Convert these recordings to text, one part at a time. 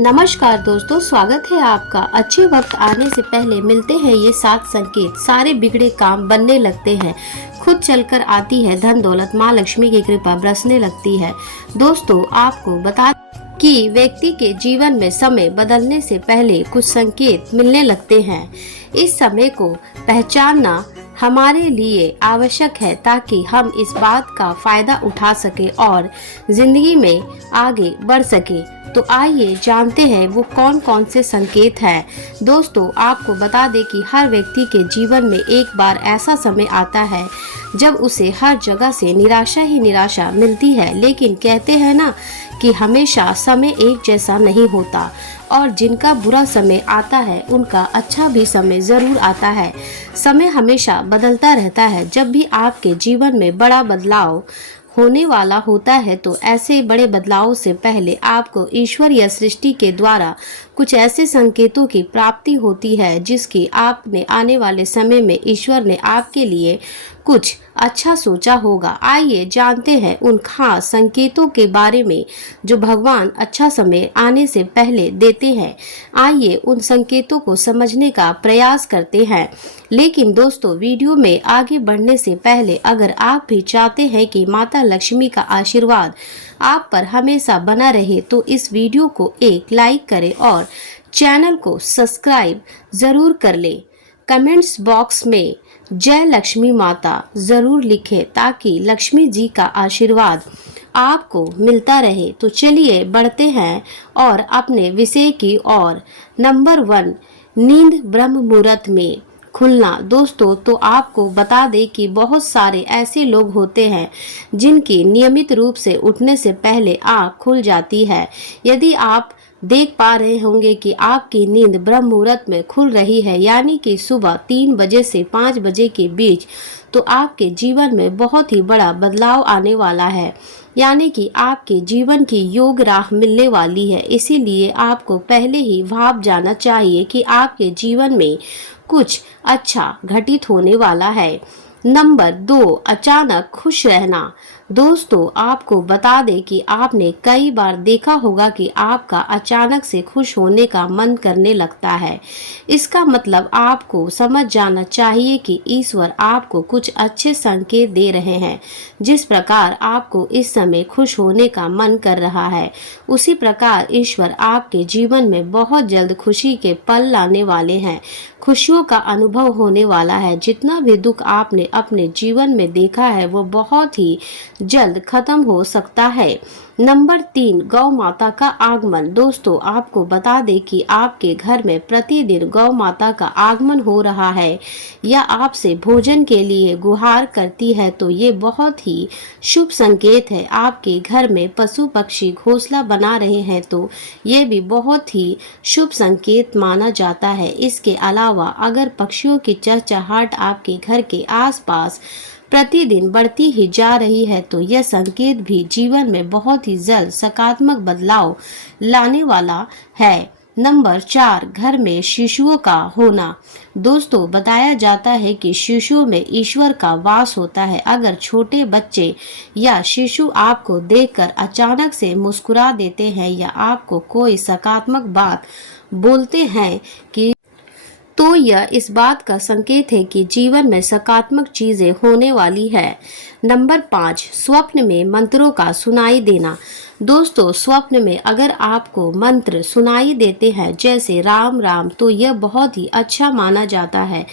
नमस्कार दोस्तों, स्वागत है आपका। अच्छे वक्त आने से पहले मिलते हैं ये 7 संकेत। सारे बिगड़े काम बनने लगते हैं, खुद चलकर आती है धन दौलत, माँ लक्ष्मी की कृपा बरसने लगती है। दोस्तों, आपको बता कि व्यक्ति के जीवन में समय बदलने से पहले कुछ संकेत मिलने लगते हैं। इस समय को पहचानना हमारे लिए आवश्यक है ताकि हम इस बात का फायदा उठा सके और जिंदगी में आगे बढ़ सके। तो आइए जानते हैं वो कौन कौन से संकेत हैं। दोस्तों, आपको बता दें कि हर व्यक्ति के जीवन में एक बार ऐसा समय आता है जब उसे हर जगह से निराशा ही निराशा मिलती है। लेकिन कहते हैं ना कि हमेशा समय एक जैसा नहीं होता और जिनका बुरा समय आता है उनका अच्छा भी समय जरूर आता है। समय हमेशा बदलता रहता है। जब भी आपके जीवन में बड़ा बदलाव होने वाला होता है तो ऐसे बड़े बदलाव से पहले आपको ईश्वर या सृष्टि के द्वारा कुछ ऐसे संकेतों की प्राप्ति होती है जिसकी आपने आने वाले समय में ईश्वर ने आपके लिए कुछ अच्छा सोचा होगा। आइए जानते हैं उन खास संकेतों के बारे में जो भगवान अच्छा समय आने से पहले देते हैं। आइए उन संकेतों को समझने का प्रयास करते हैं। लेकिन दोस्तों, वीडियो में आगे बढ़ने से पहले अगर आप भी चाहते हैं कि माता लक्ष्मी का आशीर्वाद आप पर हमेशा बना रहे तो इस वीडियो को एक लाइक करें और चैनल को सब्सक्राइब जरूर कर लें। कमेंट्स बॉक्स में जय लक्ष्मी माता जरूर लिखें ताकि लक्ष्मी जी का आशीर्वाद आपको मिलता रहे। तो चलिए बढ़ते हैं और अपने विषय की ओर। नंबर 1, नींद ब्रह्म मुहूर्त में खुलना। दोस्तों, तो आपको बता दें कि बहुत सारे ऐसे लोग होते हैं जिनकी नियमित रूप से उठने से पहले आँख खुल जाती है। यदि आप देख पा रहे होंगे कि आपकी नींद ब्रह्म मुहूर्त में खुल रही है, यानी कि सुबह 3 बजे से 5 बजे के बीच, तो आपके जीवन में बहुत ही बड़ा बदलाव आने वाला है। यानी कि आपके जीवन की योग राह मिलने वाली है। इसीलिए आपको पहले ही भाप जाना चाहिए कि आपके जीवन में कुछ अच्छा घटित होने वाला है। नंबर 2, अचानक खुश रहना। दोस्तों, आपको बता दें कि आपने कई बार देखा होगा कि आपका अचानक से खुश होने का मन करने लगता है। इसका मतलब आपको समझ जाना चाहिए कि ईश्वर आपको कुछ अच्छे संकेत दे रहे हैं। जिस प्रकार आपको इस समय खुश होने का मन कर रहा है, उसी प्रकार ईश्वर आपके जीवन में बहुत जल्द खुशी के पल लाने वाले हैं। खुशियों का अनुभव होने वाला है। जितना भी दुख आपने अपने जीवन में देखा है वो बहुत ही जल्द खत्म हो सकता है। नंबर 3, गौ माता का आगमन। दोस्तों, आपको बता दें कि आपके घर में प्रतिदिन गौ माता का आगमन हो रहा है या आपसे भोजन के लिए गुहार करती है तो ये बहुत ही शुभ संकेत है। आपके घर में पशु पक्षी घोंसला बना रहे हैं तो ये भी बहुत ही शुभ संकेत माना जाता है। इसके अलावा अगर पक्षियों की चहचहाट आपके घर के आसपास प्रतिदिन बढ़ती ही जा रही है तो यह संकेत भी जीवन में बहुत ही जल्द सकारात्मक बदलाव लाने वाला है। नंबर 4, घर में शिशुओं का होना। दोस्तों, बताया जाता है कि शिशुओं में ईश्वर का वास होता है। अगर छोटे बच्चे या शिशु आपको देखकर अचानक से मुस्कुरा देते हैं या आपको कोई सकारात्मक बात बोलते हैं कि तो यह इस बात का संकेत है कि जीवन में सकारात्मक चीजें होने वाली है। नंबर 5, स्वप्न में मंत्रों का सुनाई देना। दोस्तों, स्वप्न में अगर आपको मंत्र सुनाई देते हैं जैसे राम राम तो यह बहुत ही अच्छा माना जाता है।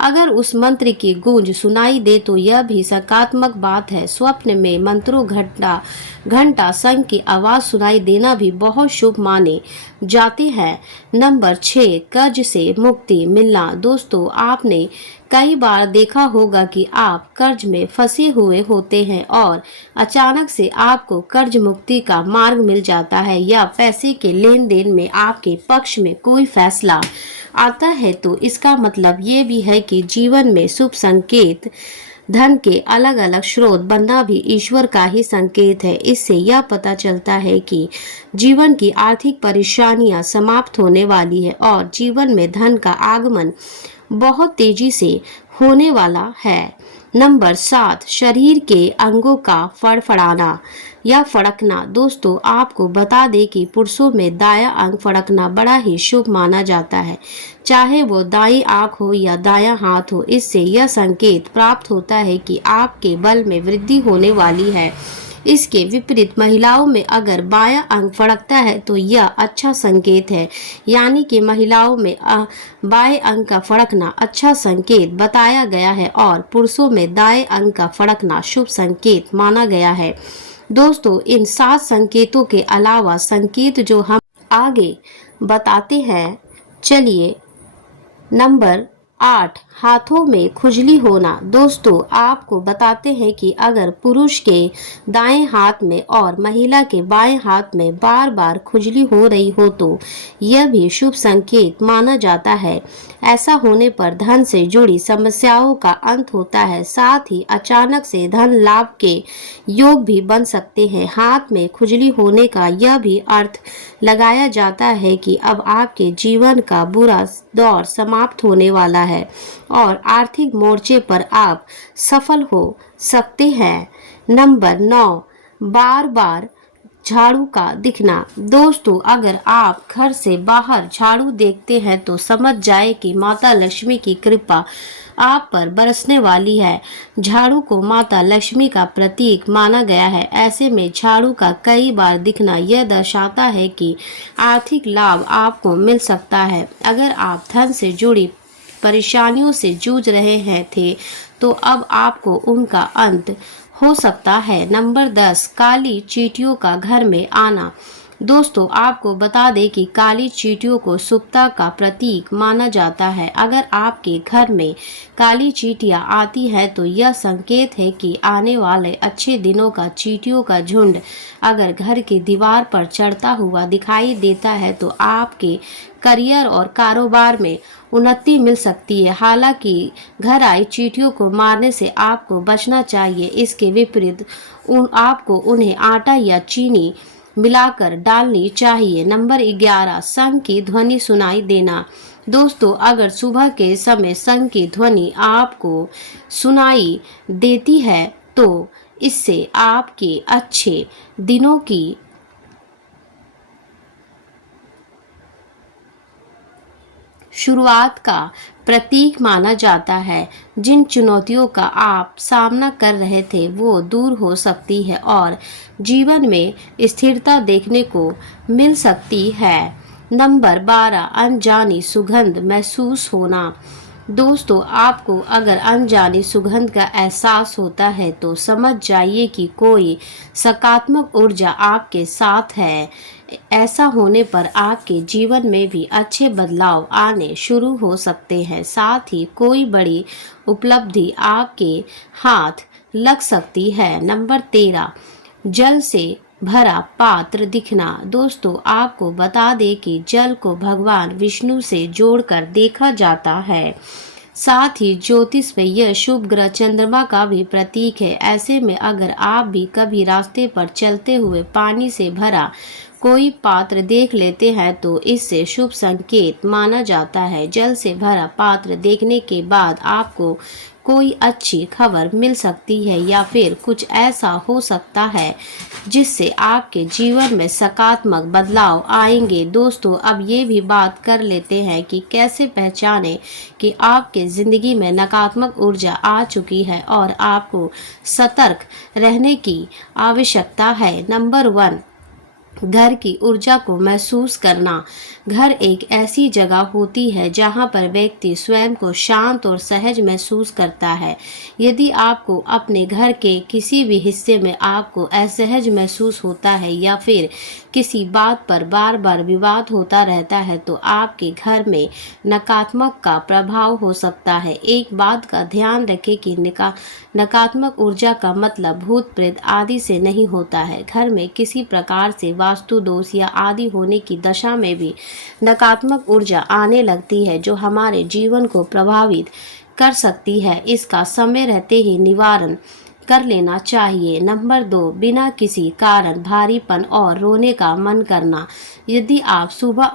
अगर उस मंत्र की गूंज सुनाई दे तो यह भी सकारात्मक बात है। स्वप्न में मंत्रों घंटा संग की आवाज सुनाई देना भी बहुत शुभ माने जाते हैं। नंबर 6, कर्ज से मुक्ति मिलना। दोस्तों, आपने कई बार देखा होगा कि आप कर्ज में फंसे हुए होते हैं और अचानक से आपको कर्ज मुक्ति का मार्ग मिल जाता है या पैसे के लेन देन में आपके पक्ष में कोई फैसला आता है तो इसका मतलब ये भी है कि जीवन में शुभ संकेत, धन के अलग अलग स्रोत बनना भी ईश्वर का ही संकेत है। इससे यह पता चलता है कि जीवन की आर्थिक परेशानियां समाप्त होने वाली है और जीवन में धन का आगमन बहुत तेजी से होने वाला है। नंबर 7, शरीर के अंगों का फड़फड़ाना या फड़कना। दोस्तों आपको बता दें कि पुरुषों में दायां अंग फड़कना बड़ा ही शुभ माना जाता है, चाहे वो दाईं आंख हो या दायां हाथ हो। इससे यह संकेत प्राप्त होता है कि आपके बल में वृद्धि होने वाली है। इसके विपरीत महिलाओं में अगर बायां अंग फड़कता है तो यह अच्छा संकेत है, यानी कि महिलाओं में बाएं अंग का फड़कना अच्छा संकेत बताया गया है और पुरुषों में दाएं अंग का फड़कना शुभ संकेत माना गया है। दोस्तों इन 7 संकेतों के अलावा संकेत जो हम आगे बताते हैं, चलिए। नंबर 8, हाथों में खुजली होना। दोस्तों आपको बताते हैं कि अगर पुरुष के दाएं हाथ में और महिला के बाएं हाथ में बार बार खुजली हो रही हो तो यह भी शुभ संकेत माना जाता है। ऐसा होने पर धन से जुड़ी समस्याओं का अंत होता है, साथ ही अचानक से धन लाभ के योग भी बन सकते हैं। हाथ में खुजली होने का यह भी अर्थ लगाया जाता है कि अब आपके जीवन का बुरा दौर समाप्त होने वाला है और आर्थिक मोर्चे पर आप सफल हो सकते हैं। नंबर 9, बार बार झाड़ू का दिखना। दोस्तों अगर आप घर से बाहर झाड़ू देखते हैं तो समझ जाए कि माता लक्ष्मी की कृपा आप पर बरसने वाली है। झाड़ू को माता लक्ष्मी का प्रतीक माना गया है। ऐसे में झाड़ू का कई बार दिखना यह दर्शाता है कि आर्थिक लाभ आपको मिल सकता है। अगर आप धन से जुड़ी परेशानियों से जूझ रहे हैं थे तो अब आपको उनका अंत हो सकता है। नंबर 10, काली चींटियों का घर में आना। दोस्तों आपको बता दें कि काली चींटियों को शुभता का प्रतीक माना जाता है। अगर आपके घर में काली चींटियां आती हैं तो यह संकेत है कि आने वाले अच्छे दिनों का चींटियों का झुंड अगर घर की दीवार पर चढ़ता हुआ दिखाई देता है तो आपके करियर और कारोबार में उन्नति मिल सकती है। हालांकि घर आई चींटियों को मारने से आपको बचना चाहिए। इसके विपरीत आपको उन्हें आटा या चीनी मिलाकर डालनी चाहिए। नंबर 11, शंख की ध्वनि सुनाई देना। दोस्तों अगर सुबह के समय शंख की ध्वनि आपको सुनाई देती है तो इससे आपके अच्छे दिनों की शुरुआत का प्रतीक माना जाता है। जिन चुनौतियों का आप सामना कर रहे थे वो दूर हो सकती है और जीवन में स्थिरता देखने को मिल सकती है। नंबर 12, अनजानी सुगंध महसूस होना। दोस्तों आपको अगर अनजानी सुगंध का एहसास होता है तो समझ जाइए कि कोई सकारात्मक ऊर्जा आपके साथ है। ऐसा होने पर आपके जीवन में भी अच्छे बदलाव आने शुरू हो सकते हैं, साथ ही कोई बड़ी उपलब्धि आपके हाथ लग सकती है। नंबर 13, जल से भरा पात्र दिखना। दोस्तों आपको बता दें कि जल को भगवान विष्णु से जोड़कर देखा जाता है, साथ ही ज्योतिष में यह शुभ ग्रह चंद्रमा का भी प्रतीक है। ऐसे में अगर आप भी कभी रास्ते पर चलते हुए पानी से भरा कोई पात्र देख लेते हैं तो इससे शुभ संकेत माना जाता है। जल से भरा पात्र देखने के बाद आपको कोई अच्छी खबर मिल सकती है या फिर कुछ ऐसा हो सकता है जिससे आपके जीवन में सकारात्मक बदलाव आएंगे। दोस्तों अब ये भी बात कर लेते हैं कि कैसे पहचानें कि आपके ज़िंदगी में नकारात्मक ऊर्जा आ चुकी है और आपको सतर्क रहने की आवश्यकता है। नंबर 1, घर की ऊर्जा को महसूस करना। घर एक ऐसी जगह होती है जहां पर व्यक्ति स्वयं को शांत और सहज महसूस करता है। यदि आपको अपने घर के किसी भी हिस्से में आपको असहज महसूस होता है या फिर किसी बात पर बार बार विवाद होता रहता है तो आपके घर में नकारात्मक का प्रभाव हो सकता है। एक बात का ध्यान रखें कि नकारात्मक ऊर्जा का मतलब भूत प्रेत आदि से नहीं होता है। घर में किसी प्रकार से वास्तु दोष या आदि होने की दशा में भी नकारात्मक ऊर्जा आने लगती है जो हमारे जीवन को प्रभावित कर सकती है। इसका समय रहते ही निवारण कर लेना चाहिए। नंबर 2, बिना किसी कारण भारीपन और रोने का मन करना। यदि आप सुबह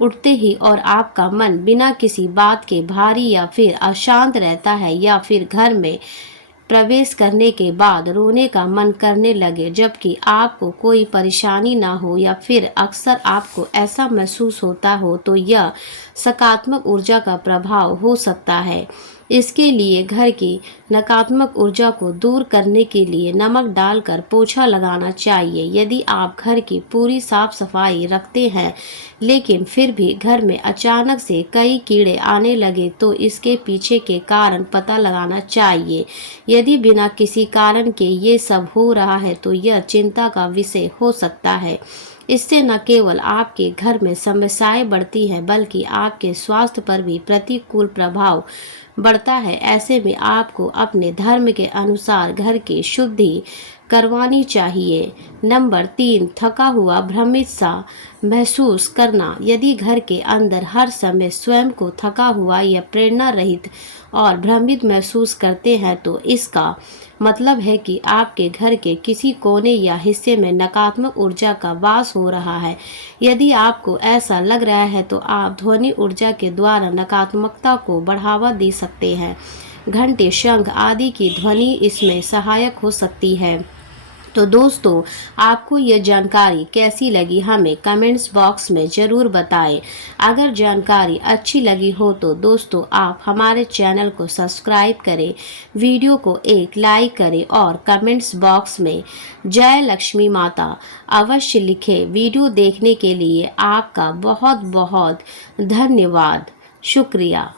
उठते ही और आपका मन बिना किसी बात के भारी या फिर अशांत रहता है, या फिर घर में प्रवेश करने के बाद रोने का मन करने लगे जबकि आपको कोई परेशानी ना हो, या फिर अक्सर आपको ऐसा महसूस होता हो, तो यह सकारात्मक ऊर्जा का प्रभाव हो सकता है। इसके लिए घर की नकारात्मक ऊर्जा को दूर करने के लिए नमक डालकर पोछा लगाना चाहिए। यदि आप घर की पूरी साफ सफाई रखते हैं लेकिन फिर भी घर में अचानक से कई कीड़े आने लगे, तो इसके पीछे के कारण पता लगाना चाहिए। यदि बिना किसी कारण के ये सब हो रहा है तो यह चिंता का विषय हो सकता है। इससे न केवल आपके घर में समस्याएं बढ़ती हैं बल्कि आपके स्वास्थ्य पर भी प्रतिकूल प्रभाव बढ़ता है। ऐसे में आपको अपने धर्म के अनुसार घर की शुद्धि करवानी चाहिए। नंबर 3, थका हुआ भ्रमित सा महसूस करना। यदि घर के अंदर हर समय स्वयं को थका हुआ या प्रेरणा रहित और भ्रमित महसूस करते हैं तो इसका मतलब है कि आपके घर के किसी कोने या हिस्से में नकारात्मक ऊर्जा का वास हो रहा है। यदि आपको ऐसा लग रहा है तो आप ध्वनि ऊर्जा के द्वारा नकारात्मकता को बढ़ावा दे सकते हैं। घंटे, शंख आदि की ध्वनि इसमें सहायक हो सकती है। तो दोस्तों, आपको ये जानकारी कैसी लगी हमें कमेंट्स बॉक्स में ज़रूर बताएं। अगर जानकारी अच्छी लगी हो तो दोस्तों आप हमारे चैनल को सब्सक्राइब करें, वीडियो को एक लाइक करें और कमेंट्स बॉक्स में जय लक्ष्मी माता अवश्य लिखें। वीडियो देखने के लिए आपका बहुत बहुत धन्यवाद। शुक्रिया।